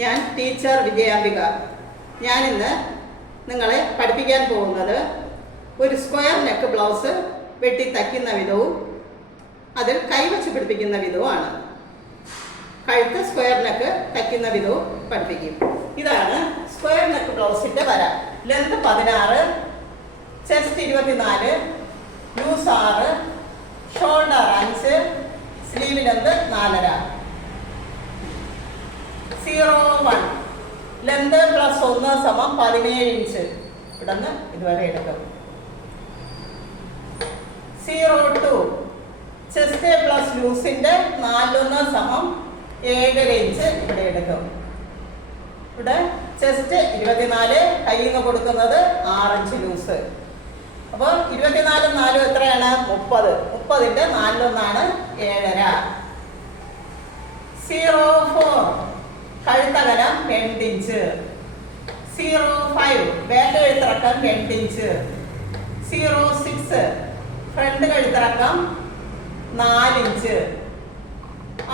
ഞാൻ ടീച്ചർ വിജയാംബിക ഞാനിന്ന് നിങ്ങളെ പഠിപ്പിക്കാൻ പോകുന്നത് ഒരു സ്ക്വയർ നെക്ക് ബ്ലൗസ് വെട്ടി തയ്ക്കുന്ന വിധവും അതിൽ കൈവച്ച് പിടിപ്പിക്കുന്ന വിധവുമാണ്. കഴുത്ത് സ്ക്വയർ നെക്ക് തയ്ക്കുന്ന വിധവും പഠിപ്പിക്കും. ഇതാണ് സ്ക്വയർ നെക്ക് ബ്ലൗസിന്റെ വര. ലെന്ത് പതിനാറ് ചെസ്റ്റ് ഇരുപത്തിനാല് ലൂസ് ആറ് ഷോൾഡർ അഞ്ച് സ്ലീവ് ലെന്ത് നാലര. സീറോ വൺ ലെന്ത് പ്ലസ് ഒന്ന് സമം പതിനേഴ് ഇഞ്ച് ഇവിടെ ഇതുവരെ എടുക്കും. സീറോ ടു ചെസ്റ്റ് പ്ലസ് ലൂസിന്റെ നാലൊന്ന് സമം ഏഴര ഇഞ്ച് ഇവിടെ എടുക്കും. ഇവിടെ ചെസ്റ്റ് ഇരുപത്തിനാല് കയ്യിൽ നിന്ന് കൊടുക്കുന്നത് ആറഞ്ച് ലൂസ് അപ്പോൾ ഇരുപത്തിനാലും നാലും എത്രയാണ്? മുപ്പത്. മുപ്പതിന്റെ നാലിലൊന്നാണ് ഏഴര. സീറോ ഫോർ കഴുത്തകലം രണ്ടിഞ്ച് സീറോ ഫൈവ് ബാക്ക് കഴുത്തിറക്കം രണ്ടിഞ്ച് സീറോ സിക്സ് ഫ്രണ്ട് കഴുത്തിറക്കം നാലിഞ്ച്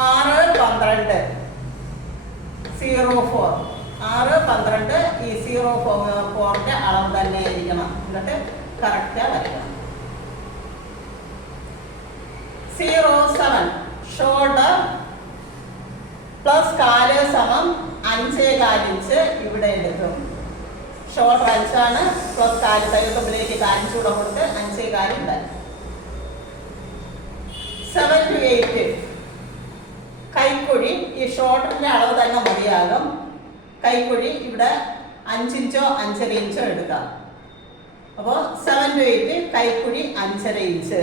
ആറ് പന്ത്രണ്ട്. സീറോ ഫോർ ആറ് പന്ത്രണ്ട് ഈ സീറോ ഫോറിന്റെ അളവ് തന്നെ ആയിരിക്കണം. എന്നിട്ട് കറക്റ്റ് വരയ്ക്കണം. സീറോ സെവൻ ഷോൾഡർ പ്ലസ് കാൽ സമം അഞ്ചേ കാലിഞ്ച് ഇവിടെ എടുക്കും ഷോർട്ട് അഞ്ചാണ് പ്ലസ് കാൽ തയ്യത്തുമ്പിലേക്ക് കാലിഞ്ചൂടെ കൊടുത്ത് അഞ്ചേ കാലുണ്ട് സെവൻ ടു എയ്റ്റ് കൈക്കുഴി ഈ ഷോർട്ടിന്റെ അളവ് തന്നെ മതിയാകും. കൈക്കുഴി ഇവിടെ അഞ്ചിഞ്ചോ അഞ്ചര ഇഞ്ചോ എടുക്കാം അപ്പോൾ സെവൻ ടു എയ്റ്റ് കൈക്കുഴി അഞ്ചര inch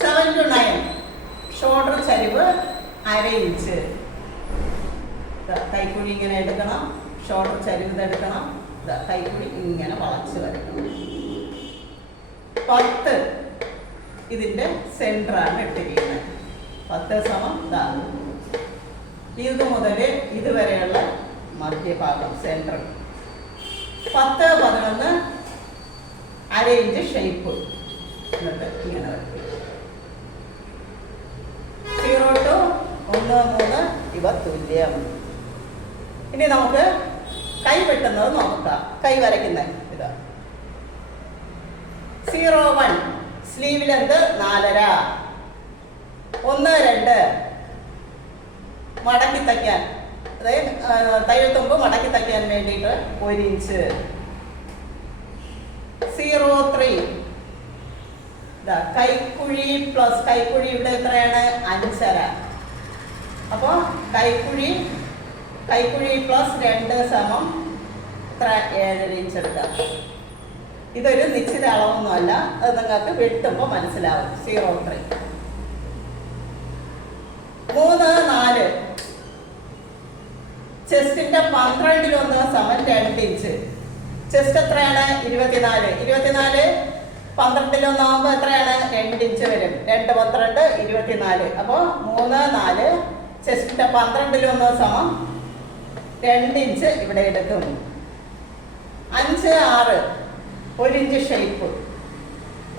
seven two nine shoulder ചരിവ് അര ഇഞ്ച്. കൈക്കുഴി ഇങ്ങനെ എടുക്കണം. ഷോൾഡർ ചരിവ് എടുക്കണം. കൈക്കുഴി ഇങ്ങനെ വളച്ച് വരക്കണം പത്ത് ഇതിന്റെ സെന്ററാണ് ഇട്ടിരിക്കുന്നത്. പത്ത് സമം ഇതാണ് ഇത് മുതൽ ഇതുവരെയുള്ള മധ്യഭാഗം സെന്റർ പത്ത് പതിനൊന്ന് അര ഇഞ്ച് ഷേപ്പ്. എന്നിട്ട് ഇങ്ങനെ വരയ്ക്കും ഒന്ന് മൂന്ന് ഇവ തുല്യം. ഇനി നമുക്ക് കൈ വെട്ടുന്നത് നോക്കാം. കൈ വരയ്ക്കുന്ന ഇത്. സീറോ വൺ സ്ലീവിലെന്ത് നാലര. ഒന്ന് രണ്ട്. മടക്കി തയ്ക്കാൻ. അതായത് തയ്യൽ തുമ്പ് മടക്കി തയ്ക്കാൻ വേണ്ടിയിട്ട് ഒരു ഇഞ്ച് സീറോ ത്രീ കൈക്കുഴി പ്ലസ് കൈക്കുഴി ഇവിടെ എത്രയാണ്? അഞ്ചര. അപ്പോൾ കൈക്കുഴി കൈക്കുഴി പ്ലസ് രണ്ട് സമം ഇത്ര ഏഴര ഇഞ്ച് എടുക്കാം ഇതൊരു നിശ്ചിത അളവൊന്നുമല്ല. അത് നിങ്ങൾക്ക് വെട്ടുമ്പോൾ മനസ്സിലാവും. സീറോ ത്രീ മൂന്ന് നാല്. ചെസ്റ്റിന്റെ പന്ത്രണ്ടിലൊന്ന് സമം രണ്ട് ഇഞ്ച് ചെസ്റ്റ് എത്രയാണ്? ഇരുപത്തിനാല്. ഇരുപത്തിനാല് പന്ത്രണ്ടിലൊന്നാകുമ്പോൾ എത്രയാണ്? രണ്ട് ഇഞ്ച് വരും. രണ്ട് പന്ത്രണ്ട് ഇരുപത്തിനാല്. അപ്പോൾ മൂന്ന് നാല് ചെസ്റ്റിന്റെ പന്ത്രണ്ടിലൊന്ന് സമം രണ്ട് ഇഞ്ച് ഇവിടെ എടുക്കും. അഞ്ച് ആറ് ഒരു ഇഞ്ച് ഷേപ്പ്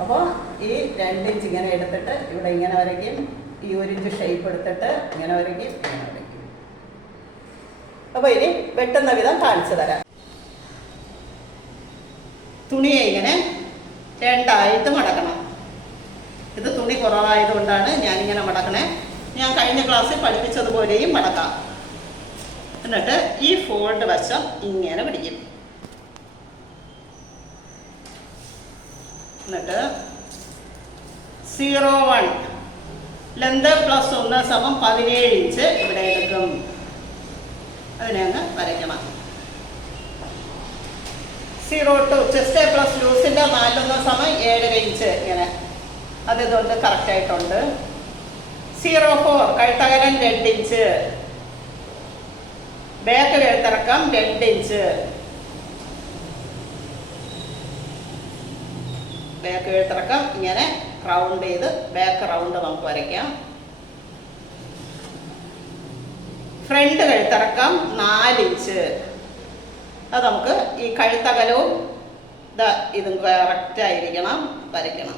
അപ്പോൾ ഈ രണ്ട് ഇഞ്ച് ഇങ്ങനെ എടുത്തിട്ട് ഇവിടെ ഇങ്ങനെ വരയ്ക്കും. ഈ ഒരു ഇഞ്ച് ഷേപ്പ് എടുത്തിട്ട് ഇങ്ങനെ വരയ്ക്കും ഇങ്ങനെ വരയ്ക്കും. അപ്പോൾ ഇനി വെട്ടുന്ന വിധം കാണിച്ചു തരാം. തുണിയെ ഇങ്ങനെ രണ്ടായിട്ട് മടക്കണം. ഇത് തുണി കുറവായതുകൊണ്ടാണ് ഞാനിങ്ങനെ മടക്കണേ. ഞാൻ കഴിഞ്ഞ ക്ലാസ്സിൽ പഠിപ്പിച്ചതുപോലെയും മടക്കാം എന്നിട്ട് ഈ ഫോൾഡ് വശം ഇങ്ങനെ പിടിക്കും. എന്നിട്ട് സീറോ വൺ ലെന്ത് പ്ലസ് ഒന്ന് സമം പതിനേഴ് ഇഞ്ച് ഇവിടെ എടുക്കും. അതിനെ അങ്ങ് വരയ്ക്കണം. സീറോ ടു ചെസ്റ്റ് പ്ലസ് ലൂസിന്റെ നാലൊന്ന് സമം ഏഴര ഇഞ്ച് ഇങ്ങനെ. അത് ഇതുകൊണ്ട് കറക്റ്റായിട്ടുണ്ട് സീറോ ഫോർ കഴുത്തകലം രണ്ട് ഇഞ്ച് ബാക്ക് കഴുത്തിറക്കം രണ്ട് ഇഞ്ച് ബാക്ക് കഴുത്തിറക്കം ഇങ്ങനെ റൗണ്ട് ചെയ്ത് ബാക്ക് റൗണ്ട് നമുക്ക് വരയ്ക്കാം. ഫ്രണ്ട് കഴുത്തിറക്കം നാലിഞ്ച് അത് നമുക്ക് ഈ കഴുത്തകലവും ഇതാ ഇതും കറക്റ്റ് ആയിരിക്കണം. വരയ്ക്കണം.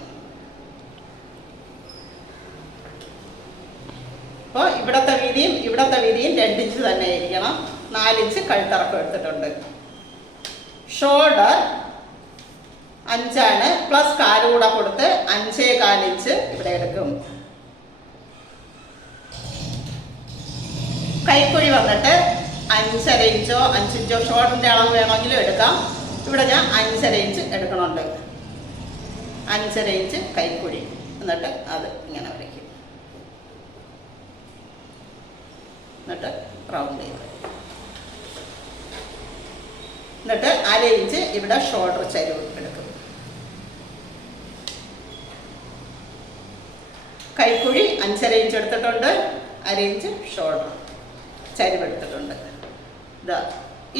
അപ്പോൾ ഇവിടത്തെ വീതിയും ഇവിടത്തെ വീതിയും രണ്ടിഞ്ച് തന്നെ ആയിരിക്കണം. നാലിഞ്ച് കഴുത്തിറക്കം എടുത്തിട്ടുണ്ട്. ഷോൾഡർ അഞ്ചാണ്. പ്ലസ് കാലുകൂടെ കൊടുത്ത് അഞ്ചേ കാലിഞ്ച് ഇവിടെ എടുക്കും. കൈക്കുഴി വന്നിട്ട് അഞ്ചര ഇഞ്ചോ അഞ്ചിഞ്ചോ ഷോർട്ടിന്റെ അളവ് വേണമെങ്കിലും എടുക്കാം. ഇവിടെ ഞാൻ അഞ്ചര ഇഞ്ച് എടുക്കണുണ്ട്. അഞ്ചര ഇഞ്ച് കൈക്കുഴി. എന്നിട്ട് അത് ഇങ്ങനെ വരയ്ക്കും. എന്നിട്ട് റൗണ്ട് ചെയ്ത് എന്നിട്ട് അര ഇഞ്ച് ഇവിടെ ഷോൾഡർ ചരിവ് എടുക്കും. കൈക്കുഴി അഞ്ചര ഇഞ്ച് എടുത്തിട്ടുണ്ട് അര ഇഞ്ച് ഷോൾഡർ ചരിവ് എടുത്തിട്ടുണ്ട്. ഇതാ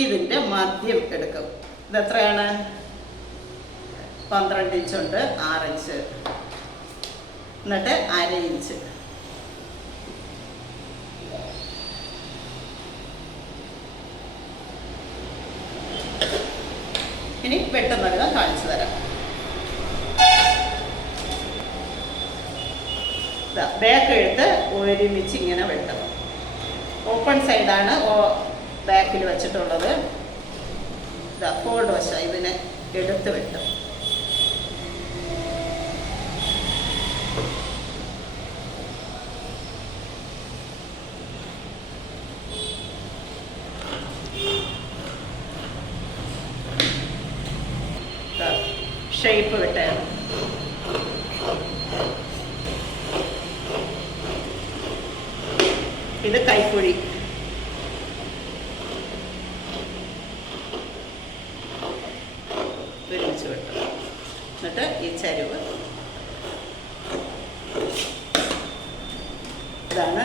ഇതിന്റെ മദ്യം എടുക്കും. ഇതെത്രയാണ് പന്ത്രണ്ട് ഇഞ്ചുണ്ട് ആറ് ഇഞ്ച്. എന്നിട്ട് അര ഇഞ്ച്. ഇനി വെട്ടുന്നത് കാണിച്ചു തരാം. ബാക്ക് എഴുത്ത് ഒരുമിച്ച് ഇങ്ങനെ വെട്ടണം. ഓപ്പൺ സൈഡാണ് ബാക്കിൽ വെച്ചിട്ടുള്ളത്. ഫോൾഡ് വശ ഇതിനെ എടുത്ത് വെട്ടും. ഷേപ്പ് വിട്ടാണ് ഇത് കൈക്കുഴി ഒരുമിച്ച് വെട്ടും എന്നിട്ട് ഈ ചരിവ് ഇതാണ്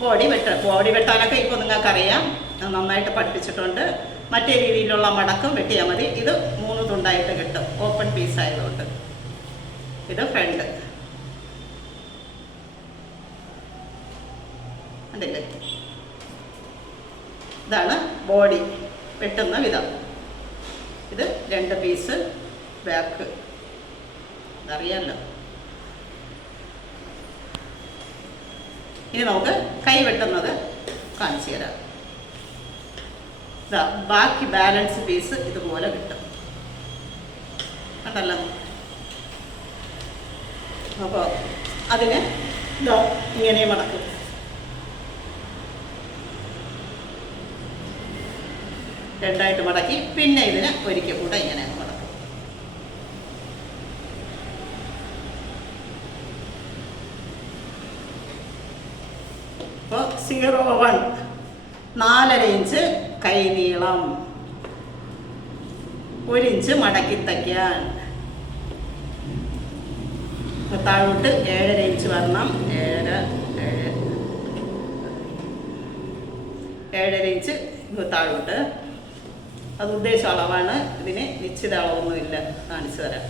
ബോഡി വെട്ട ബോഡി വെട്ടാനൊക്കെ ഇപ്പോൾ നിങ്ങൾക്കറിയാം ഞാൻ നന്നായിട്ട് പഠിപ്പിച്ചിട്ടുണ്ട് മറ്റേ രീതിയിലുള്ള മടക്കം വെട്ടിയാൽ മതി. ഇത് മൂന്ന് തുണ്ടായിട്ട് കിട്ടും. ഓപ്പൺ പീസ് ആയതുകൊണ്ട്. ഇത് ഫ്രണ്ട് അതിന്റെ ഇതാണ് ബോഡി വെട്ടുന്ന വിധം. ഇത് രണ്ട് പീസ് ബാക്ക് അറിയാമല്ലോ ഇനി നമുക്ക് കൈ വെട്ടുന്നത് കാണിച്ചു തരാം. ബാക്കി ബാലൻസ് പീസ് ഇതുപോലെ കിട്ടും. കണ്ടല്ലോ അപ്പോൾ അതിന് ഇതോ ഇങ്ങനെ മടക്കും രണ്ടായിട്ട് മടക്കി പിന്നെ ഇതിന് ഒരിക്കൽ കൂടെ ഇങ്ങനെ മടക്കും. അപ്പോൾ സീറോ വൺ നാലര ഇഞ്ച് കൈനീളം ഒരിഞ്ച് മടക്കി തയ്ക്കാൻ. താഴോട്ട് ഏഴര ഇഞ്ച് വരണം. ഏഴര ഏഴ് ഏഴര ഇഞ്ച് താഴോട്ട്. അത് ഉദ്ദേശ അളവാണ്. ഇതിന് നിശ്ചിത അളവൊന്നുമില്ല. കാണിച്ചു തരാം.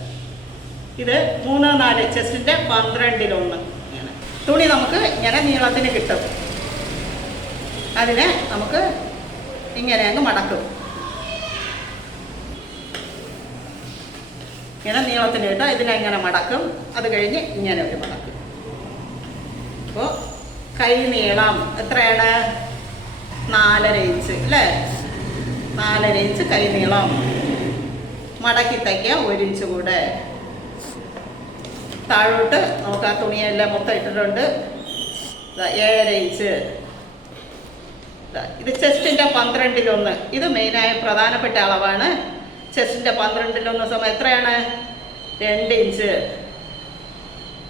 ഇത് മൂന്ന് നാല് ചെസ്റ്റിന്റെ പന്ത്രണ്ടിലൊന്ന് ഇങ്ങനെ. തുണി നമുക്ക് ഇങ്ങനെ നീളത്തിന് കിട്ടും. അതിനെ നമുക്ക് ഇങ്ങനെ അങ്ങ് മടക്കും. ഇങ്ങനെ നീളത്തിന് കിട്ടും ഇതിനെ ഇങ്ങനെ മടക്കും. അത് കഴിഞ്ഞ് ഇങ്ങനെ ഒരു മടക്കും. അപ്പോൾ കൈ നീളം എത്രയാണ്? നാലര ഇഞ്ച് അല്ലേ? നാലര ഇഞ്ച് കൈ നീളം. മടക്കി തയ്ക്കാം ഒരു ഇഞ്ച് കൂടെ. താഴോട്ട് നമുക്ക് ആ തുണിയെല്ലാം മൊത്തം ഇട്ടിട്ടുണ്ട്. ഏഴര ഇഞ്ച്. ഇത് ചെസ്റ്റിന്റെ പന്ത്രണ്ടിലൊന്ന്. ഇത് മെയിനായ പ്രധാനപ്പെട്ട അളവാണ്. ചെസ്റ്റിന്റെ പന്ത്രണ്ടിലൊന്ന് സമയം എത്രയാണ്? രണ്ട് ഇഞ്ച്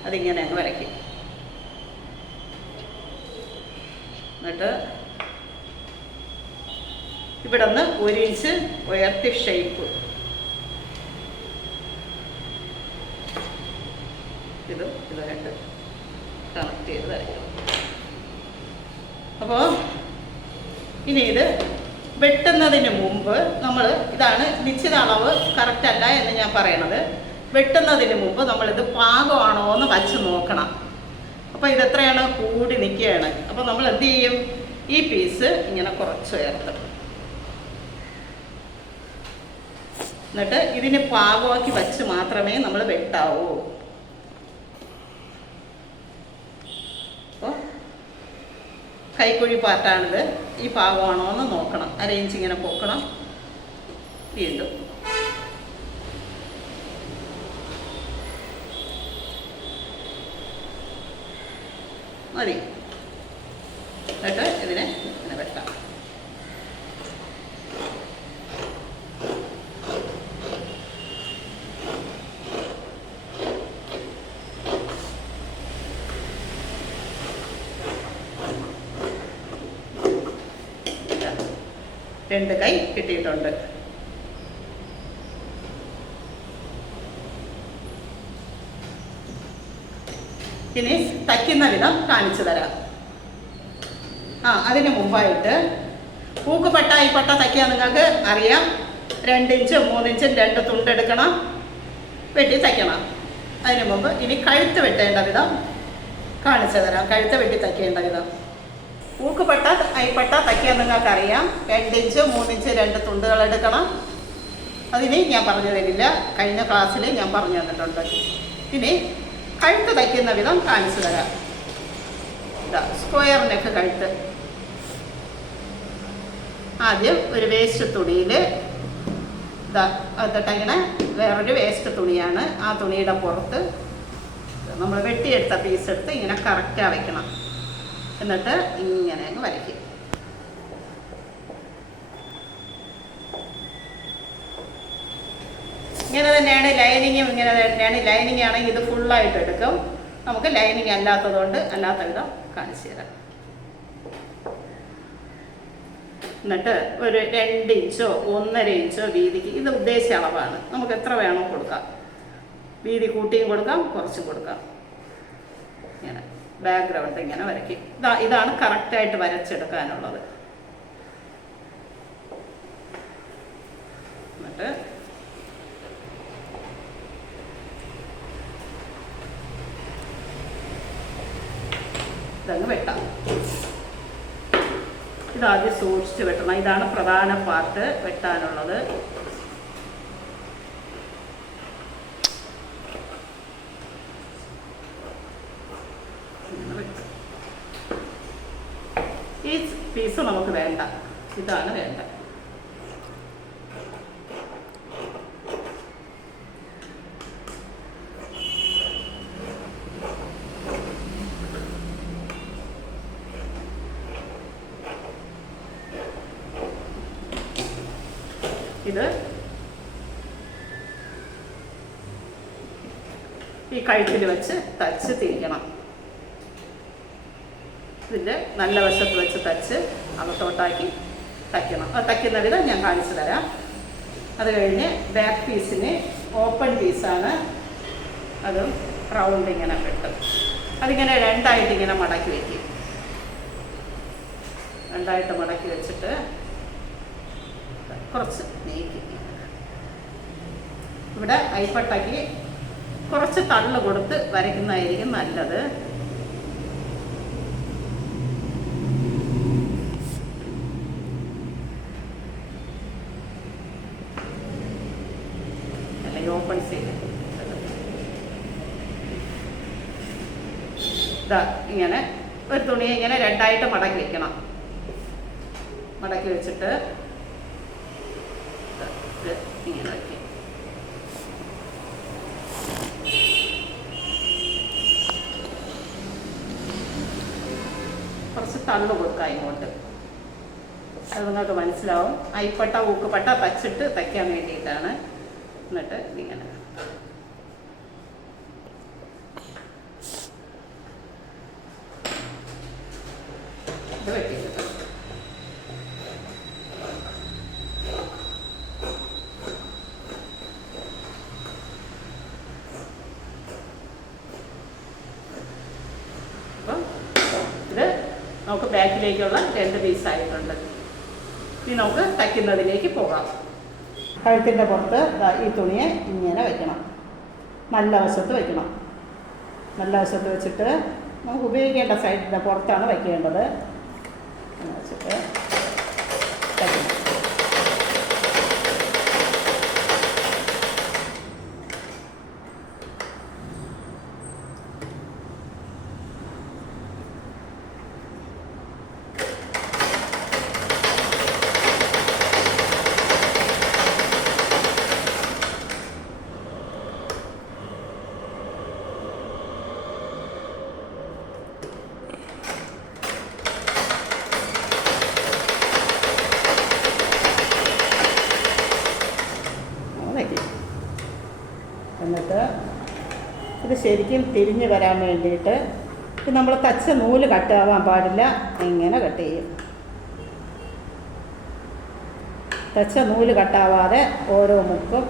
അതിങ്ങനെ അങ്ങ് വരയ്ക്കും. എന്നിട്ട് ഇവിടെ നിന്ന് ഒരു ഇഞ്ച് ഉയർത്തി ഷേപ്പ് ഇതും ഇതായിട്ട് കണക്ട് ചെയ്ത് വരയ്ക്കണം അപ്പോൾ ഇനി ഇത് വെട്ടുന്നതിന് മുമ്പ് നമ്മൾ ഇതാണ് നിശ്ചിത അളവ് കറക്റ്റ് അല്ല എന്ന് ഞാൻ പറയണത്. വെട്ടുന്നതിന് മുമ്പ് നമ്മളിത് പാകമാണോ എന്ന് വച്ച് നോക്കണം. അപ്പോൾ ഇത് എത്രയാണ് കൂടി നിൽക്കുകയാണ്. അപ്പോൾ നമ്മൾ എന്ത് ചെയ്യും? ഈ പീസ് ഇങ്ങനെ കുറച്ച് ഉയർത്തും. എന്നിട്ട് ഇതിന് പാകമാക്കി വച്ച് മാത്രമേ നമ്മൾ വെട്ടാവൂ അപ്പോൾ കൈക്കുഴി പാർട്ടാണിത് ഈ പാകമാണോ എന്ന് നോക്കണം. അരയിഞ്ച് ഇങ്ങനെ പൊക്കണം. വീണ്ടും. മതി. എന്നിട്ട് ഇതിനെ ഇങ്ങനെ വെട്ടാം ഇതാ. രണ്ട് കൈ കിട്ടിയിട്ടുണ്ട്. ഇനി തയ്ക്കുന്ന വിധം കാണിച്ചു തരാം. ആ അതിന് മുമ്പായിട്ട് പൂക്കുപട്ട ഈ പട്ട തയ്ക്കാൻ നിങ്ങൾക്ക് അറിയാം. ഇഞ്ച് മൂന്ന് ഇഞ്ചും രണ്ട് തുണ്ടെടുക്കണം വെട്ടി തയ്ക്കണം. അതിന് മുമ്പ് ഇനി കഴുത്ത് വെട്ടേണ്ട വിധം കാണിച്ചു തരാം. കഴുത്ത് വെട്ടി തയ്ക്കേണ്ട വിധം. പൂക്കുപട്ട അയിപ്പട്ട തയ്ക്കാൻ നിങ്ങൾക്ക് അറിയാം മൂന്നിഞ്ച് രണ്ട് തുണ്ടുകൾ എടുക്കണം. അതിന് ഞാൻ പറഞ്ഞു തരില്ല. കഴിഞ്ഞ ക്ലാസ്സിൽ ഞാൻ പറഞ്ഞു തന്നിട്ടുണ്ട്. ഇനി കഴുത്ത് തയ്ക്കുന്ന വിധം കാണിച്ചു തരാം. ഇതാ സ്ക്വയർ നെക്ക് കഴുത്ത്. ആദ്യം ഒരു വേസ്റ്റ് തുണിയിൽ ഇതാ വേറൊരു വേസ്റ്റ് തുണിയാണ്. ആ തുണിയുടെ പുറത്ത് നമ്മൾ വെട്ടിയെടുത്ത പീസ് എടുത്ത് ഇങ്ങനെ കറക്റ്റാണ് വെക്കണം എന്നിട്ട് ഇങ്ങനെ അങ്ങ് വരയ്ക്കും. ഇങ്ങനെ തന്നെയാണ് ലൈനിങ്ങും ഇങ്ങനെ തന്നെയാണ് ലൈനിങ് ആണെങ്കിൽ ഇത് ഫുള്ളായിട്ട് എടുക്കും. നമുക്ക് ലൈനിങ് അല്ലാത്തതുകൊണ്ട് അല്ലാത്ത വിധം കാണിച്ചു തരാം. എന്നിട്ട് ഒരു രണ്ട് ഇഞ്ചോ ഒന്നര ഇഞ്ചോ വീതിക്ക് ഇത് ഉദ്ദേശിച്ച അളവാണ്. നമുക്ക് എത്ര വേണോ കൊടുക്കാം. വീതി കൂട്ടിയും കൊടുക്കാം കുറച്ചും കൊടുക്കാം. ഇങ്ങനെ. ബാക്ക്ഗ്രൗണ്ട് ഇങ്ങനെ വരയ്ക്കും. ഇതാ ഇതാണ് കറക്റ്റായിട്ട് വരച്ചെടുക്കാനുള്ളത്. എന്നിട്ട് ഇതങ്ങ് വെട്ടാം. ഇതാദ്യം സൂക്ഷിച്ച് വെട്ടണം. ഇതാണ് പ്രധാന പാർട്ട് വെട്ടാനുള്ളത് ഇങ്ങനെ വെട്ടും. ഈ പീസ് നമുക്ക് വേണ്ട. ഇതാണ് വേണ്ട. ഇത് ഈ കഴുത്തിൽ വെച്ച് തച്ച് തിരിക്കണം. നല്ല വശത്ത് വെച്ച് തച്ച് അകത്തോട്ടാക്കി തയ്ക്കണം. അത് തയ്ക്കുന്ന വിധം ഞാൻ കാണിച്ചു തരാം. അത് കഴിഞ്ഞ് ബാക്ക് പീസിന് ഓപ്പൺ പീസാണ് അത് റൗണ്ട് ഇങ്ങനെ കിട്ടും അതിങ്ങനെ രണ്ടായിട്ട് ഇങ്ങനെ മടക്കി വയ്ക്കും രണ്ടായിട്ട് മടക്കി വെച്ചിട്ട് കുറച്ച് നീക്കി. ഇവിടെ അയ്പട്ടയ്ക്ക് കുറച്ച് തള്ളു കൊടുത്ത് വരയ്ക്കുന്നതായിരിക്കും നല്ലത്. ഓപ്പൺ ചെയ്ത്. ഇങ്ങനെ ഒരു തുണി ഇങ്ങനെ രണ്ടായിട്ട് മടക്കി വെക്കണം. മടക്കി വെച്ചിട്ട് ഇങ്ങനെ വയ്ക്കും കുറച്ച് തള്ളു കൊടുക്കാം ഇങ്ങോട്ട്. അത് നിങ്ങൾക്ക് മനസ്സിലാവും. അയിപ്പട്ട ഊക്കുപട്ട തച്ചിട്ട് തയ്ക്കാൻ വേണ്ടിയിട്ടാണ്. എന്നിട്ട് ഇങ്ങനെ. ഇത് വെട്ടിയിട്ട് അപ്പം നമുക്ക് ബാക്കിലേക്കുള്ള രണ്ട് പീസ് ആയിട്ടുണ്ട്. ഇനി നമുക്ക് തയ്ക്കുന്നതിലേക്ക് പോകാം. കഴുത്തിന്റെ പുറത്ത് ഈ തുണിയെ ഇങ്ങനെ വയ്ക്കണം നല്ല വശത്ത് വയ്ക്കണം നല്ല വശത്ത് വെച്ചിട്ട് നമുക്ക് ഉപയോഗിക്കേണ്ട സൈഡിന്റെ പുറത്താണ് വയ്ക്കേണ്ടത്. വെച്ചിട്ട് തയ്ക്കണം ഇത് ശരിക്കും തിരിഞ്ഞ് വരാൻ വേണ്ടിയിട്ട് ഇത് നമ്മൾ തച്ച നൂൽ കട്ടാവാൻ പാടില്ല. ഇങ്ങനെ കട്ട് ചെയ്യും. തച്ച നൂൽ കട്ടാവാതെ ഓരോ മുക്കും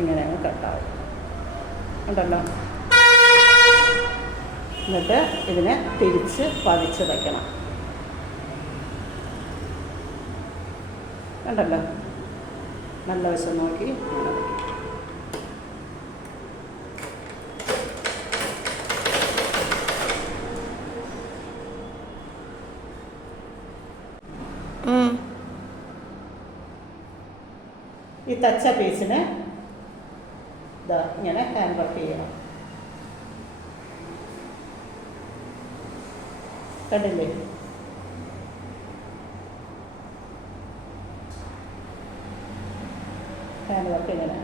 ഇങ്ങനെ കട്ടാവും. ഉണ്ടല്ലോ? എന്നിട്ട് ഇതിനെ തിരിച്ച് പതിച്ച് വയ്ക്കണം കണ്ടല്ലോ? നല്ല വശം നോക്കി. ഈ തച്ച പീസിനെ ഇതാ ഇങ്ങനെ ഹാൻഡ് വർക്ക് ചെയ്യണം. കണ്ടില്ലേ? ഹാൻഡ് വർക്ക് ഇങ്ങനെ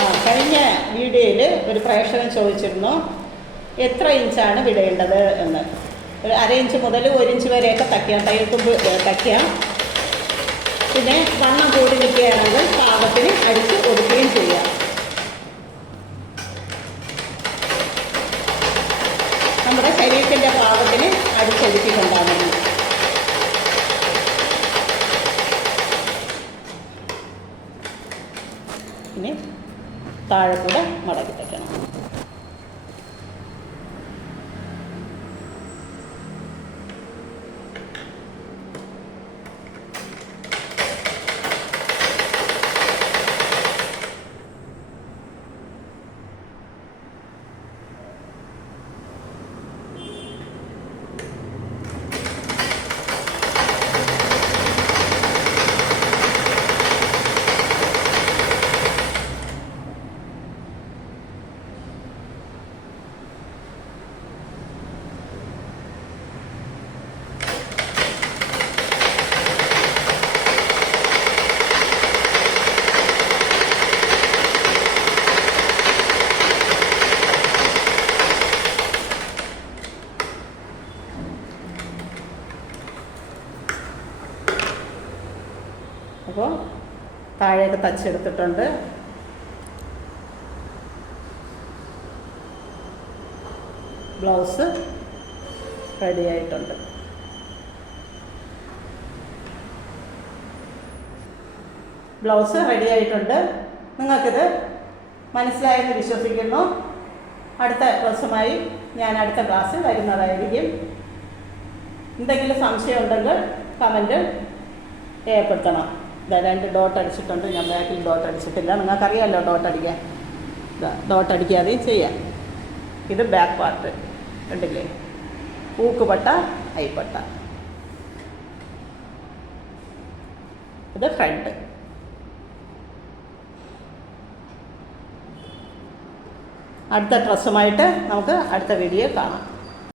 ആ കഴിഞ്ഞ വീഡിയോയിൽ ഒരു പ്രേക്ഷകൻ ചോദിച്ചിരുന്നു എത്ര ഇഞ്ചാണ് വിടേണ്ടത്? എന്ന്. ഒരു അര ഇഞ്ച് മുതൽ ഒരു ഇഞ്ച് വരെയൊക്കെ തയ്ക്കാം തയ്യൽ തുമ്പ് തയ്ക്കാം. പിന്നെ വണ്ണം കൂടി നിൽക്കുകയാണെങ്കിൽ പാകത്തിന് അടിച്ച് ഒതുക്കുകയും ചെയ്യാം നമ്മുടെ ശരീരത്തിന്റെ പാകത്തിന് അടിച്ചൊതുക്കി കൊണ്ടാൽ മതി ഇനി താഴെ കൂടെ മടക്കി തയ്ക്കണം അപ്പോൾ താഴേക്ക് തച്ചെടുത്തിട്ടുണ്ട്. ബ്ലൗസ് റെഡി ആയിട്ടുണ്ട്. ബ്ലൗസ് റെഡി ആയിട്ടുണ്ട്. നിങ്ങൾക്കിത് മനസ്സിലായെന്ന് വിശ്വസിക്കുന്നു. അടുത്ത ദിവസമായി ഞാൻ അടുത്ത ക്ലാസ്സിൽ വരുന്നതായിരിക്കും. എന്തെങ്കിലും സംശയമുണ്ടെങ്കിൽ കമന്റ് രേഖപ്പെടുത്തണം. ഇതാ രണ്ട് ഡോട്ട് അടിച്ചിട്ടുണ്ട്. ഞാൻ ബാക്കിൽ ഡോട്ട് അടിച്ചിട്ടില്ല. നിങ്ങൾക്കറിയാമല്ലോ ഡോട്ട് അടിക്കാൻ? ഇതാ ഡോട്ട് അടിക്കാതെയും ചെയ്യാം. ഇത് ബാക്ക് പാർട്ട്. കണ്ടില്ലേ? പൂക്കുപട്ട ഐപ്പട്ട ഇത് ഫ്രണ്ട്. അടുത്ത ഡ്രസ്സുമായിട്ട് നമുക്ക് അടുത്ത വീഡിയോ കാണാം.